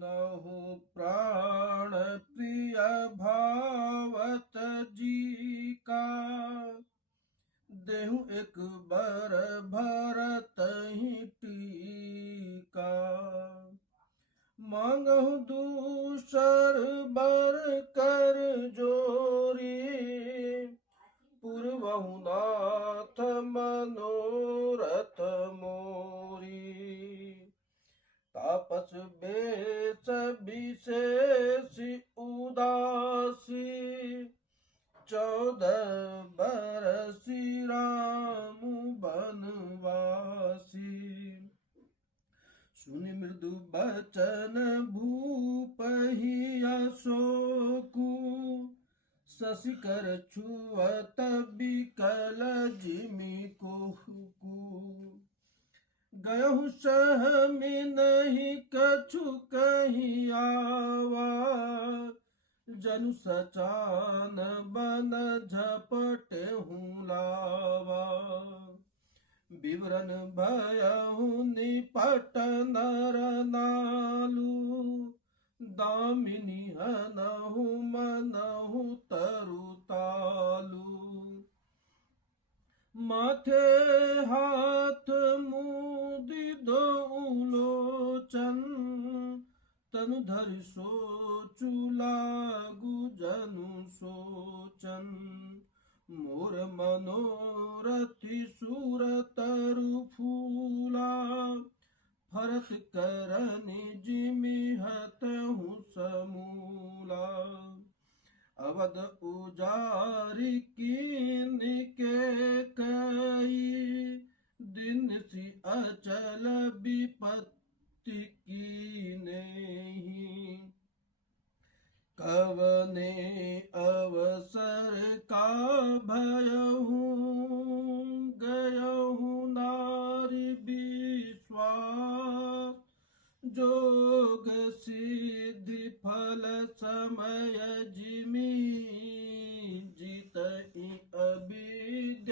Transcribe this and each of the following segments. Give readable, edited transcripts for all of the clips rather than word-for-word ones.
मानहु प्राण प्रिय भावत जी का, देहु एक बर भरत ही टीका। मांगहु दूसर बर कर जोरी, पूर्वहु नाथ मनोरथ मोरी। तापस बेस विशेष उदासी, 14 बरसी राम बनवासी। सुनि मृदु बचन भूपहि अशोकु, शशिकर छुअत बिकल जिमि कुहू। गयहु सहमि नहीं कछु कहीं आवा, जनु सचान बन झपटेहु लावा। विवरण भयहु निपट नर नालू, दामिनी हनहु मनहु तरु तालू। माथे हाथ मुदि दो लोचन, तनु धरि सोचु लागु जनु सोचन। मोर मनोरथि सुर तरु फूला, भरत करनि जिमि हतहु समूला। अवध उजारि कीन के कई, दिन सी अचल विपत्ति कीन्ही। कवने अवसर का भयहु, गयहु नारि विश्वास। जोग सिद्धि फल समय जिमि, जितहि अविद्यानाश।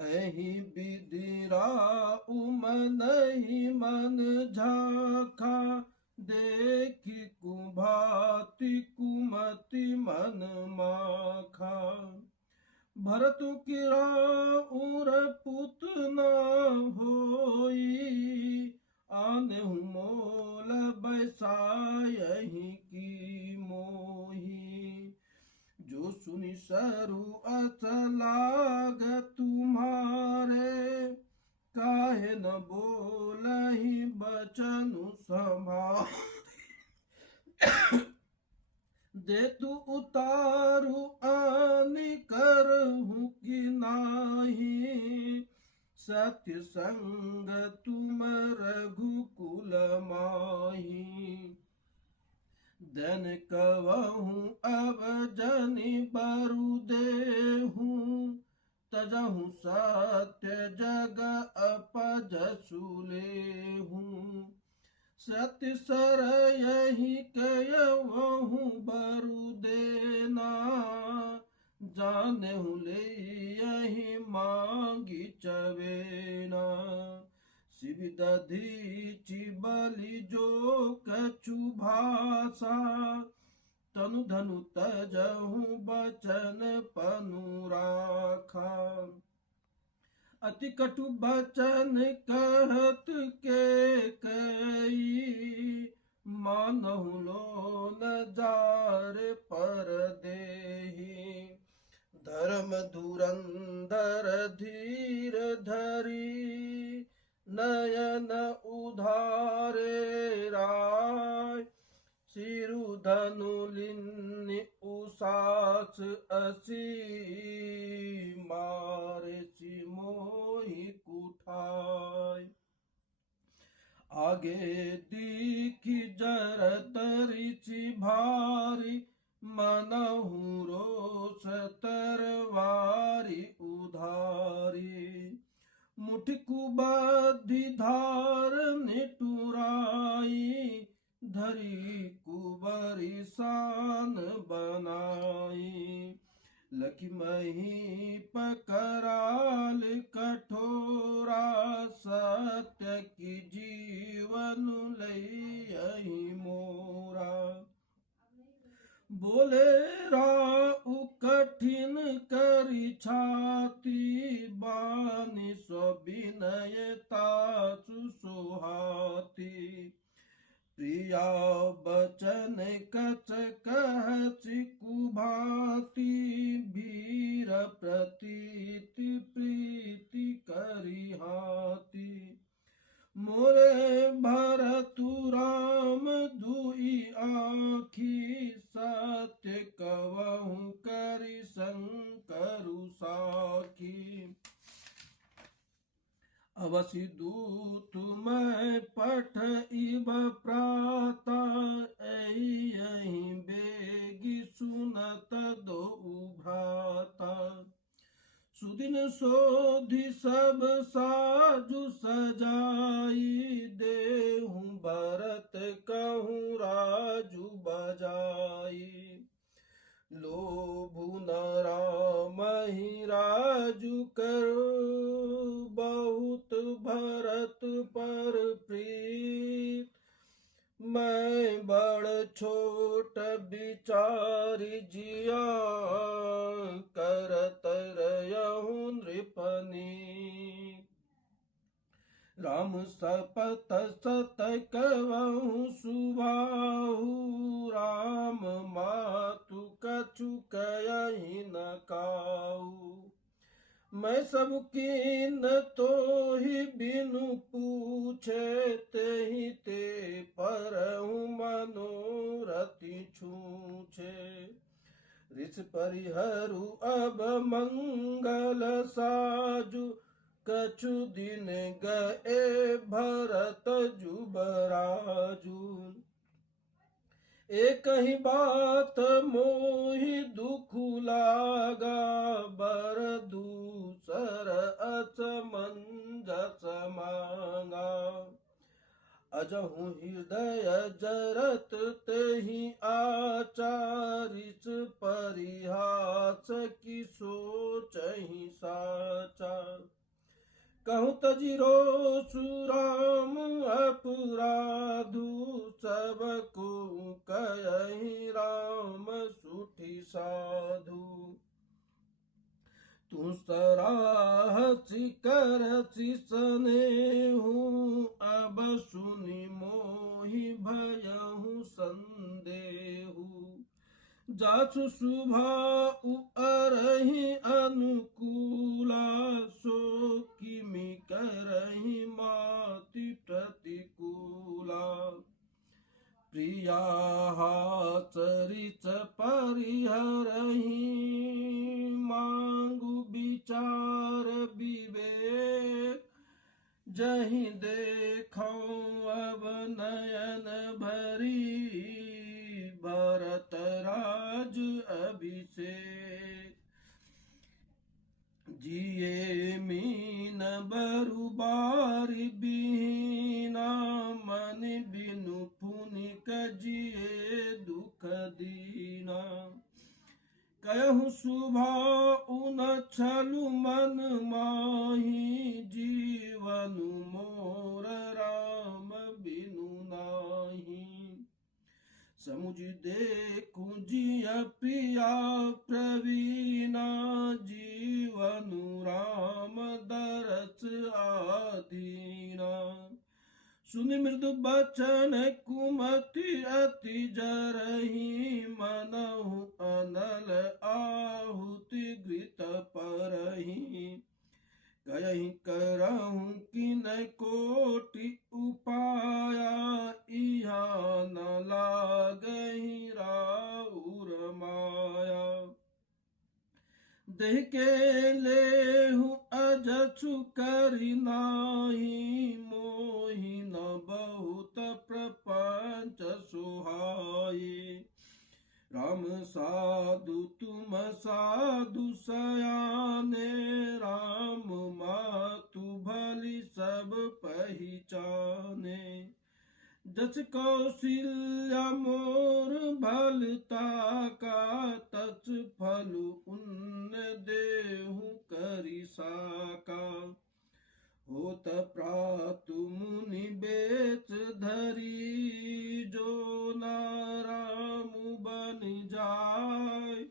अहि विधि राउ मनहि मन झाका, देखि कुभाति कुमति मन माखा। भरतु किराउर पुत न होई, आनेहु मोल बैसायहि की मोही। जो सुनि सरु अस लाग तुम्हारे, काहे न बोलहि बचनु संभारे। देतु उतारु आनि करहु कि नाही, सत्य संग तुम रघुकुल माही। धन कवहु अब जनि बरु देहु, तजहु सत्य जग अपजसु लेहु। सत्य सर यही कयवहु बरु देना, जानेहु ले यही मांगी चवेना। शिव दधीचि बलि जो कछु भाषा, तनु धनु तजहु बचन पनु राखा। अति कटु बचन कहत के कई, मानहु लोन जार पर देहि। धर्म धुरंधर धीर धरी, नयन उधारे राय। सिरु धनु लिन्नि उसास असी, मारे सि मोहि कुठाय। आगे दीखि जरत रिचि भारी, मनहु रोष तरवारी उधारी। मुठि कुबद्धि धार निटुराई, धरी कुबरी सान बनाई। लखि महीप कराल कठोरा, सत्य की जी विनयता सुसोहाती। प्रिया बचन कच कहचि कुभाती, भीर प्रतीति प्रीति करिहाती। मोरे भरतु राम दुई आँखी, सत्य कवहु करि शंकरु साखी। अवसि दूत मैं पठ इब प्राता, यही बेगी सुनत दो भ्राता। सुदिन सोधि सब साजु सजाई, देहु भरत कहूँ राजु बजाई। लोभु न रामहि राजु करो, बहुत भरत पर प्रीत। मैं बड़ छोट विचारि जिया, करत रहूं नृपनी। राम सपत सत कवहु सुबाहु, राम मातु कछु कयहि न काहू। मैं सब कीन तो ही बिनु पूछे, तेहि ते परहु मनोरथि छूछे। ऋष परिहरु अब मंगल साजु, कछु दिन गए भरत जुबराजु। एक ही बात मोहि दुख लागा, बर दूसर असमंजस मांगा। अजहु हृदय जरत तेहि आचारिस, परिहास की सोचहि साचा। कहूँ तजि रोषु राम अपराधु, सबको कयहि राम सुठि साधु। तू सराहसि करसि स्नेहु, अब सुनि मोहि भयहु संदेहु। जासु सुभाउ अरहि अनुकूला, सो किमि करहि माति प्रतिकूला। प्रिया हासरिच परिहरहि, मांगु विचार विवेक। जहि देखौं अब नयन भरी, भरत राज अभिषेक। जिये मीन बरु बारि बिहीना, मन बिनु पुनिक जिये दुख दीना। कहूँ सुभाउ न छलु मन माही, जीवनु मोर राम बिनु नाही। समुझ देखूं जिया प्रिया प्रवीणा, जीवनु राम दरस आदीना। सुनि मृदु बचन कुमति अति जरहि, मनहु अनल आहुति घृत परहि। कयहि करहु किन कोटि उपाया, इहा न लागहि राउर माया। देह के लेहु अजछु करि नाही, मोहि न बहुत प्रपंच सुहाई। राम साधु तुम साधु सयाने, राम मातु भली सब पहिचाने। जस कौशल्या मोर भलता का, तस फलु उन्न देहु करि साका। होत प्रातु मुनि बेच धरी, जो ना राम बन जाय।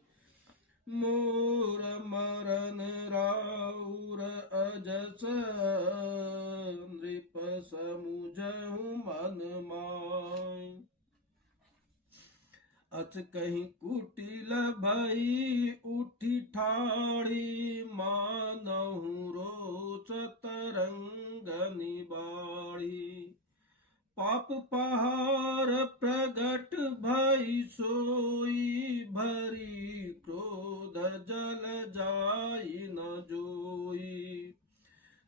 मोर मरन राउर अजस नृप समुझहु मन माय। अच कहीं कुटिल भई उठी ठाड़ी, मानहु रोचत रंग निबाड़ी। पाप पहाड़ प्रगट भई सोई, भरी क्रोध जल जाई न जोई।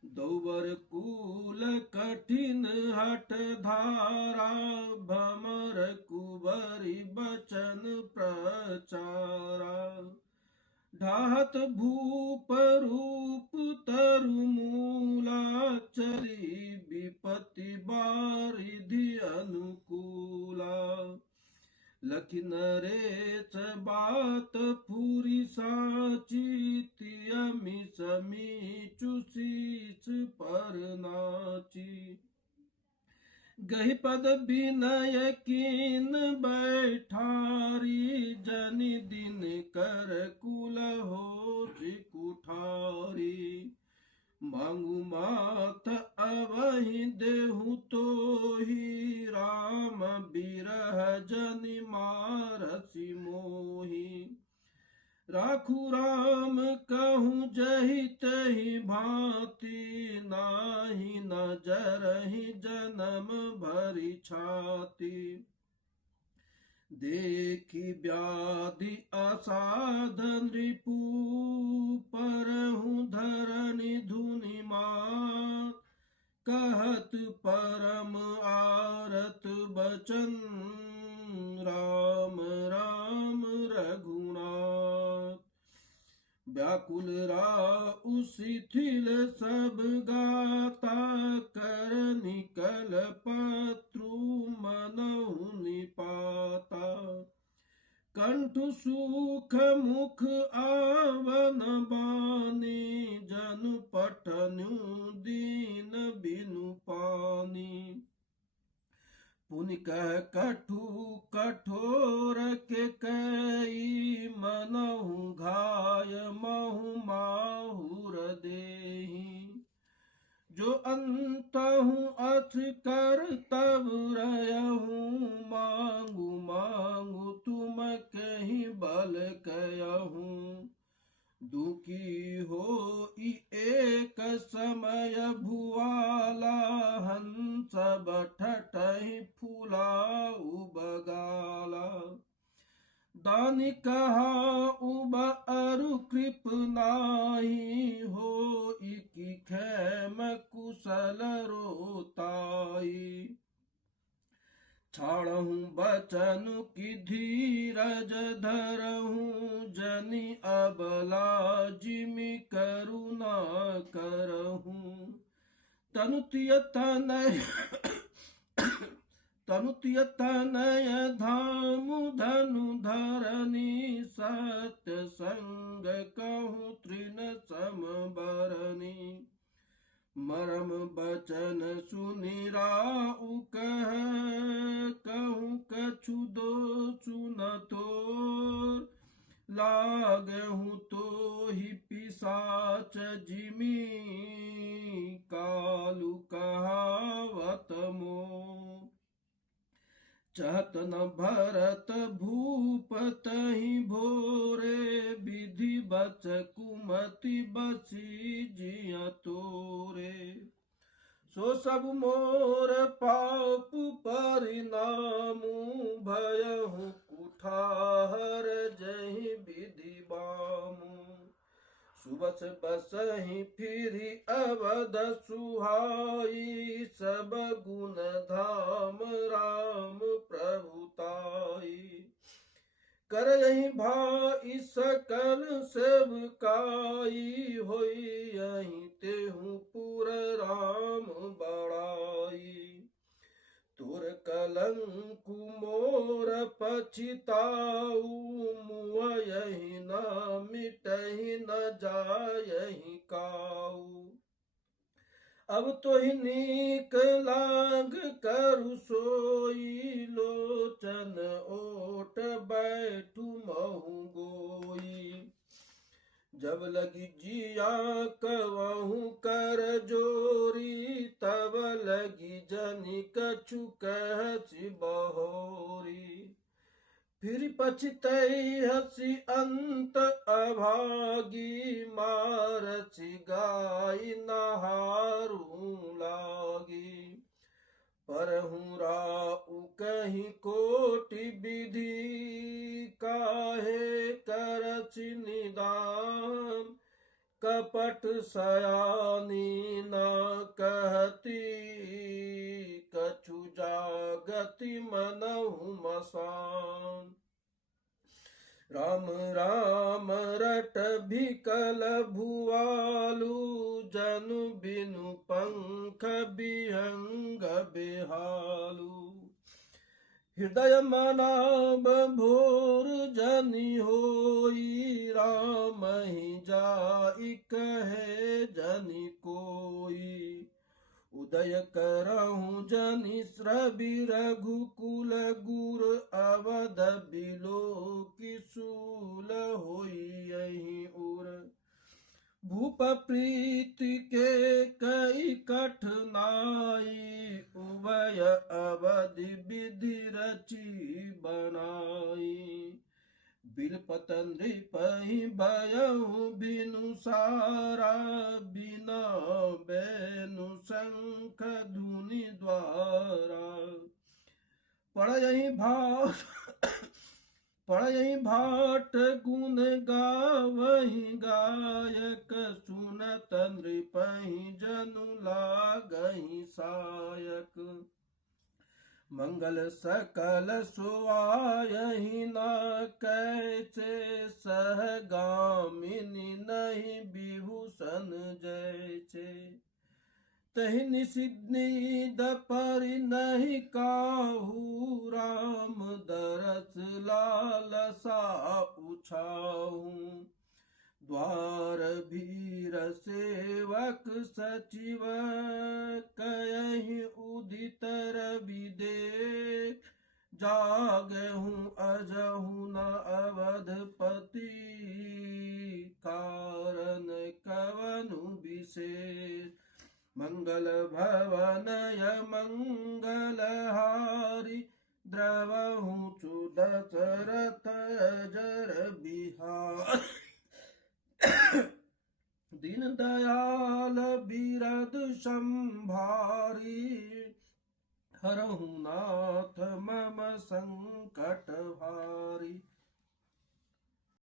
दौवर कूल कठिन हठ धारा, भमर कुबरी बचन प्रचारा। ढाहत भूप रूप तरु मूला, चरी विपत्ति बारिधि अनुकूला। लखि नरेश बात पूरी साची, तियमि समीचु शीस पर नाची। गहि पद विनय कीन बैठारी, जनि दिन कर कुल होसि कुठारी। मांगू मात अवहि देहु तोहि, राम बिरह जनि मारसि मोहि। राखू राम कहूँ जहि तहि भांति, नाही न जरहि जन्म भरि छाति। देखी व्याधि असाधन रिपु, परहु धरनि धुनि मात। कहत परम आरत बचन, राम राम रघुनाथ। व्याकुल राउ शिथिल सब गाता, कर निकल पत्रु मनहु निपाता। कंठ सुख मुख आवन बानी, जनु पठनु दीन बिनु पानी। पुनि कह कठु कठोर के कई, मनहु घाय महु माहुर देहि। जो अंतहु अथ कर तब रहूं, मांगू मांगू तुम कहीं बल कहूं। दुखी होई एक समय भुआला, हंस बठटहि फुलाउ बगाला। दानि कहाउ अरु कृप नाही, होई कि खेम कुशल रोताई। छाड़हूँ बचन की धीरज धरहूँ, जनि अबला जिमि करुणा करहूँ। तनुतिय तनय धामु धनु धरनी, सत्य संग कहूँ तृण सम बरनी। मरम बचन सुनि राउ कहूँ कछु दोषु न तोर। लागहूँ तोहि पिशाच जिमि, कालु कहावत मोर। चहत न भरत भूप तहि भोरे, विधि बच कुमति बसी जिय तोरे। सो सब मोर पाप परिणामु, भयहु कुठार जहि विधि बामु। सुबस बसहि फिरि अवध सुहाई, सब गुण धाम राम प्रभुताई। करहि भाई सकल सेवकाई, होई तेहु पुर राम बड़ाई। तुर कलंकु मोर पछिताऊ, मुअहि न मिटहि न जायहि काऊ। अब तोहि नीक लाग करु सोई, लोचन ओट बैठु महु गोई। जब लगी जिया कवहू कर जोरी, तब लगी जनि कछु कहसी बहोरी। फिर पछतई हसी अंत अभागी, मारसी गाय नहारू लागी। परहुराउ कहीं कोटि विधि, काहे करछि निदान। कपट सयानी न कहती, कछु जागति मनहु मसान। राम राम रट भिकल भुआलु, जनु बिनु पंख विहंग बेहालु। हृदय मनाब भोर जनि होई, राम ही जाई कहे जनि कोई। उदय करहूँ जनि श्रवि रघुकुल गुर, अवध बिलो की सूल होई यहीं उर। भूप प्रीति के कई कठिनाई, उभय अवधि विधि रची बनाई। बिलपत नृपहि भयहु बिनु सारा, बिना बेनु शंख धुनि द्वारा। पढ़यहि भाट गुण गावहि गायक, सुनत नृपहि जनु लागहि सायक। मंगल सकल सुआयहि न कैसे, सहगामिनी नहीं विभूषण जैसे। तहि निषिद्ध परि नहीं काहू, राम दरस लालसा उछाहू। द्वार भीर सेवक सचिव, कयहि उदित रवि देख। जागहूँ अजहूँ न अवधपति, कारण कवनु विशेष। मंगल भवनय मंगलहारी, द्रवहूँ चु दशरथ जर बिहार। दीन दयाल बिरद संभारी, हरहु नाथ